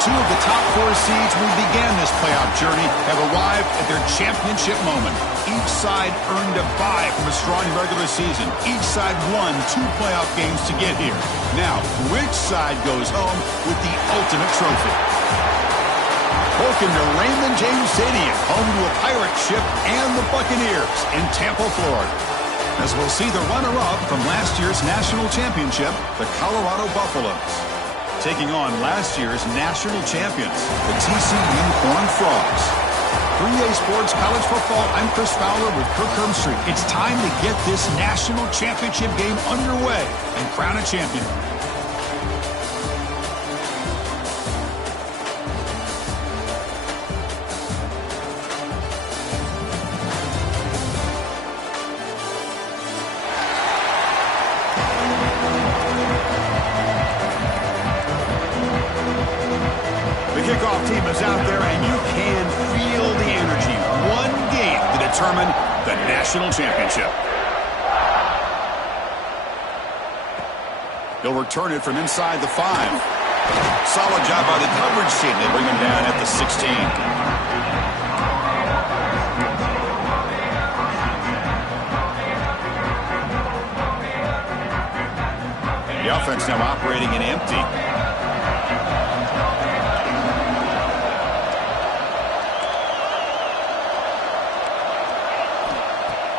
Two of the top 4 seeds who began this playoff journey have arrived at their championship moment. Each side earned a bye from a strong regular season. Each side won 2 playoff games to get here. Now, which side goes home with the ultimate trophy? Welcome to Raymond James Stadium, home to a pirate ship and the Buccaneers in Tampa, Florida. As we'll see the runner-up from last year's national championship, the Colorado Buffaloes, taking on last year's national champions, the TCU Horned Frogs. 3A Sports College Football, I'm Chris Fowler with Kirk Herbstreit. It's time to get this national championship game underway and crown a champion. Kickoff team is out there, and you can feel the energy. One game to determine the national championship. He'll return it from inside the 5. Solid job by the coverage team. They bring him down at the 16. The offense now operating in empty.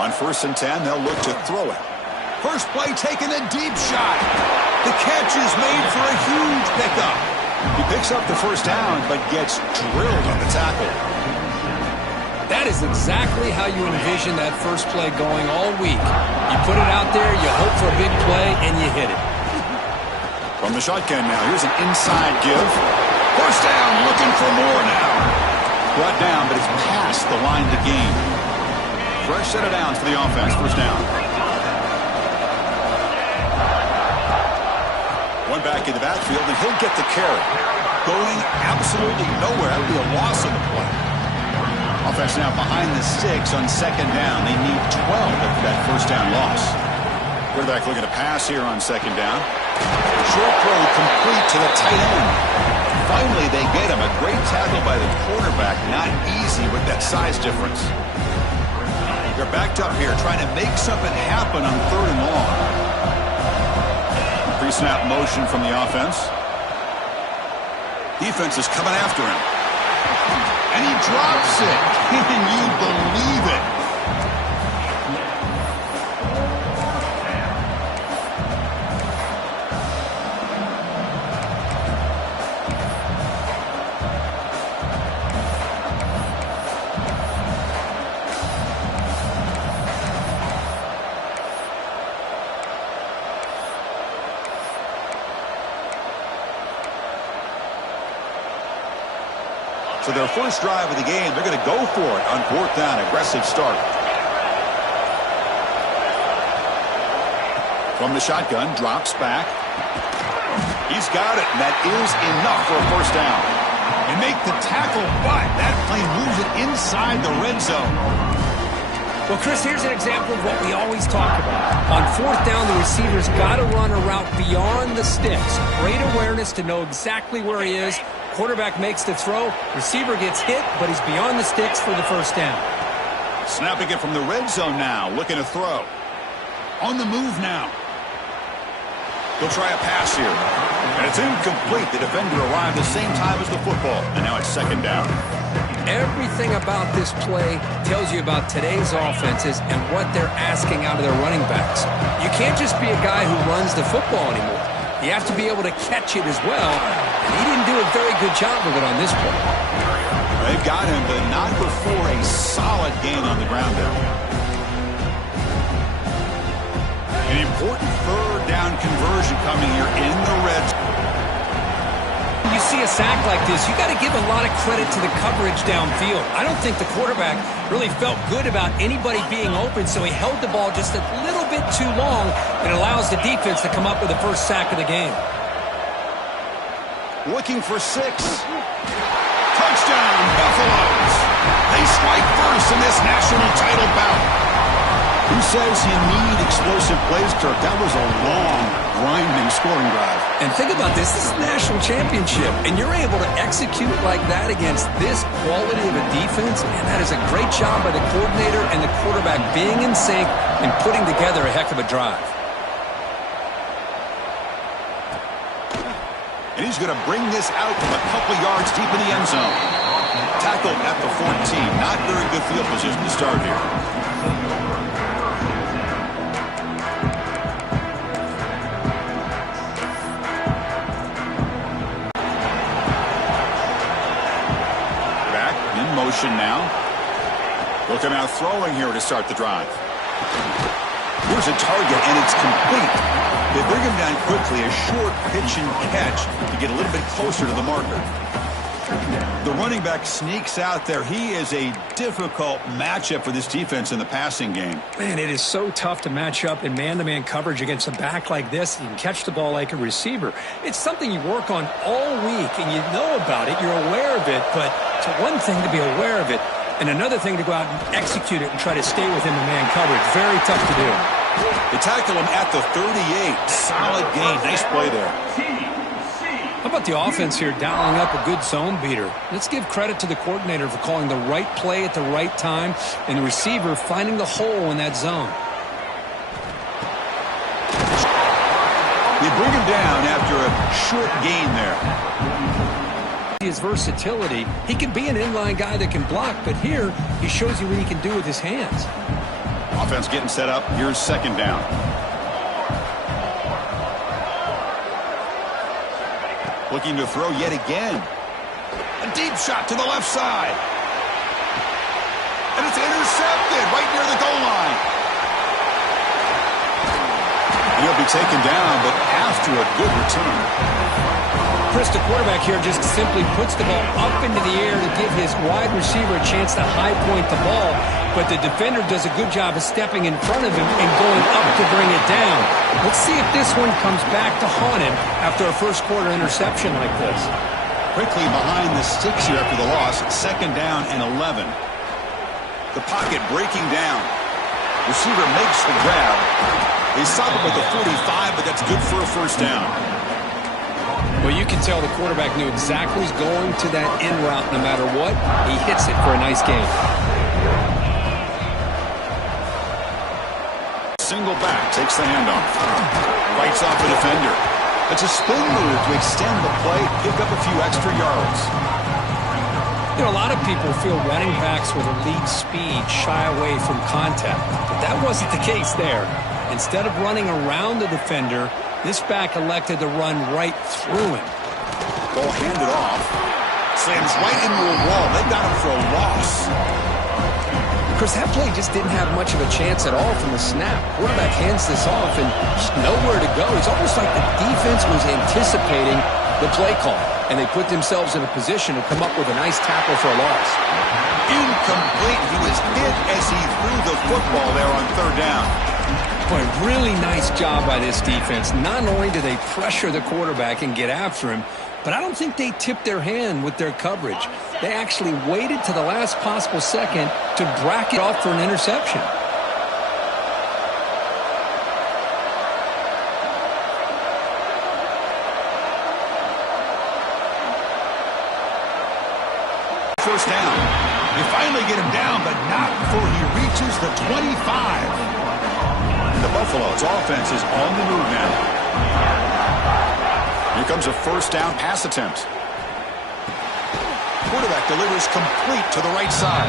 On 1st and 10, they'll look to throw it. First play taking a deep shot. The catch is made for a huge pickup. He picks up the first down, but gets drilled on the tackle. That is exactly how you envision that first play going all week. You put it out there, you hope for a big play, and you hit it. From the shotgun now, here's an inside give. First down, looking for more now. Brought down, but it's past the line to gain. Fresh set of downs for the offense. First down. One back in the backfield, and he'll get the carry. Going absolutely nowhere. That'll be a loss on the play. Offense now behind the 6 on 2nd down. They need 12 after that first down loss. Quarterback looking to pass here on 2nd down. Short throw complete to the tight end. Finally, they get him. A great tackle by the quarterback. Not easy with that size difference. They're backed up here, trying to make something happen on 3rd and long. Pre-snap motion from the offense. Defense is coming after him. And he drops it. Can you believe it? So their first drive of the game, they're going to go for it on 4th down. Aggressive start. From the shotgun, drops back. He's got it, and that is enough for a first down. And make the tackle, but that play moves it inside the red zone. Well, Chris, here's an example of what we always talk about. On 4th down, the receiver's got to run a route beyond the sticks. Great awareness to know exactly where he is. Quarterback makes the throw. Receiver gets hit, but he's beyond the sticks for the first down. Snapping it from the red zone now, looking to throw. On the move now. He'll try a pass here. And it's incomplete. The defender arrived the same time as the football. And now it's 2nd down. Everything about this play tells you about today's offenses and what they're asking out of their running backs. You can't just be a guy who runs the football anymore. You have to be able to catch it as well. And he didn't do a very good job of it on this play. They've got him, but not before a solid gain on the ground there. An important 3rd down conversion coming here in the red zone. You see a sack like this, you got to give a lot of credit to the coverage downfield. I don't think the quarterback really felt good about anybody being open, so he held the ball just a little bit too long and allows the defense to come up with the first sack of the game. Looking for 6. Touchdown, Buffaloes. They strike first in this national title bout. Who says you need explosive plays, Kirk? That was a long grinding scoring drive. And think about this. This is a national championship, and you're able to execute like that against this quality of a defense, and that is a great job by the coordinator and the quarterback being in sync and putting together a heck of a drive. And he's going to bring this out from a couple yards deep in the end zone. Tackled at the 14. Not very good field position to start here. Back in motion now. Looking out throwing here to start the drive. Here's a target, and it's complete. They bring him down quickly, a short pitch and catch to get a little bit closer to the marker. The running back sneaks out there. He is a difficult matchup for this defense in the passing game. Man, it is so tough to match up in man-to-man coverage against a back like this. You can catch the ball like a receiver. It's something you work on all week, and you know about it. You're aware of it, but it's one thing to be aware of it, and another thing to go out and execute it and try to stay within the man coverage. Very tough to do. They tackle him at the 38. Solid gain. Nice play there. How about the offense here dialing up a good zone beater? Let's give credit to the coordinator for calling the right play at the right time and the receiver finding the hole in that zone. They bring him down after a short gain there. His versatility, he can be an inline guy that can block, but here he shows you what he can do with his hands. Offense getting set up. Here's second down. Looking to throw yet again. A deep shot to the left side. And it's intercepted right near the goal line. He'll be taken down, but after a good return. Chris, the quarterback here just simply puts the ball up into the air to give his wide receiver a chance to high point the ball, but the defender does a good job of stepping in front of him and going up to bring it down. Let's see if this one comes back to haunt him after a first quarter interception like this. Quickly behind the sticks here after the loss. Second down and 11. The pocket breaking down. Receiver makes the grab. They stop him at the 45, but that's good for a first down. Well, you can tell the quarterback knew exactly who's going to that in route no matter what. He hits it for a nice gain. Single back, takes the handoff. Fights off the defender. It's a spin move to extend the play, pick up a few extra yards. You know, a lot of people feel running backs with elite speed shy away from contact, but that wasn't the case there. Instead of running around the defender, this back elected to run right through him. Ball handed off. Slams right into a wall. They got him for a loss. Chris, that play just didn't have much of a chance at all from the snap. Quarterback hands this off and just nowhere to go. It's almost like the defense was anticipating the play call, and they put themselves in a position to come up with a nice tackle for a loss. Incomplete. He was hit as he threw the football there on third down. Boy, really nice job by this defense. Not only do they pressure the quarterback and get after him, but I don't think they tipped their hand with their coverage. They actually waited to the last possible second to bracket off for an interception. First down. They finally get him down, but not before he reaches the 25. The Buffalo's offense is on the move now. Here comes a first down pass attempt. Quarterback delivers complete to the right side.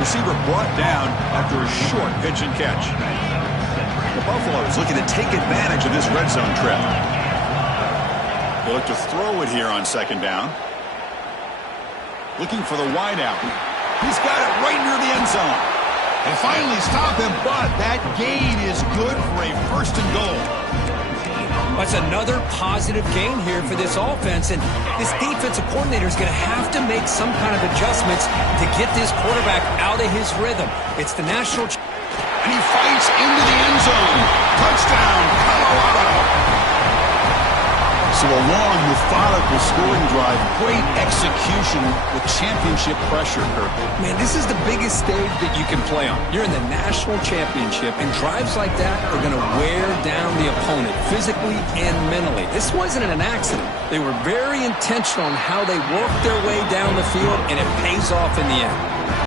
Receiver brought down after a short pitch and catch. The Buffalo's looking to take advantage of this red zone trip. They look to throw it here on second down. Looking for the wideout. He's got it right near the end zone. They finally stop him, but that gain is good for a first and goal. That's another positive gain here for this offense, and this defensive coordinator is going to have to make some kind of adjustments to get this quarterback out of his rhythm. It's the national... And he fights into the end zone. Touchdown, Colorado. So a long methodical scoring drive. Great execution with championship pressure, Kirk. Man, this is the biggest stage that you can play on. You're in the national championship, and drives like that are going to wear down the opponent physically and mentally. This wasn't an accident. They were very intentional on how they worked their way down the field, and it pays off in the end.